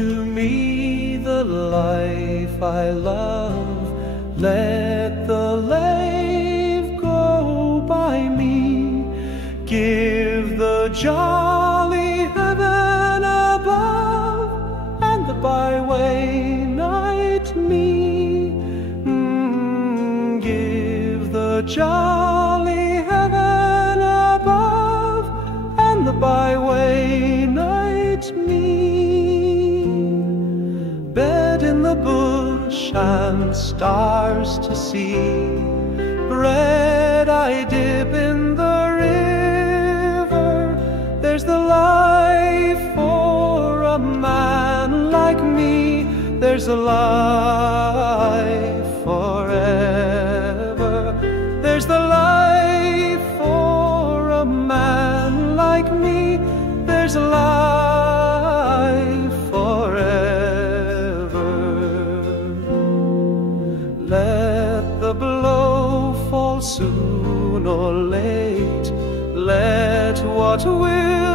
to me the life I love. Let the lave go by me. Give the jolly heaven above and the byway night me. Give the jolly heaven above and the byway night me. Bed in the bush and stars to see. Bread I dip in the river. There's the life for a man like me. There's a life forever. There's the life for a man like me. There's a life forever. Let the blow fall soon or late. Let what will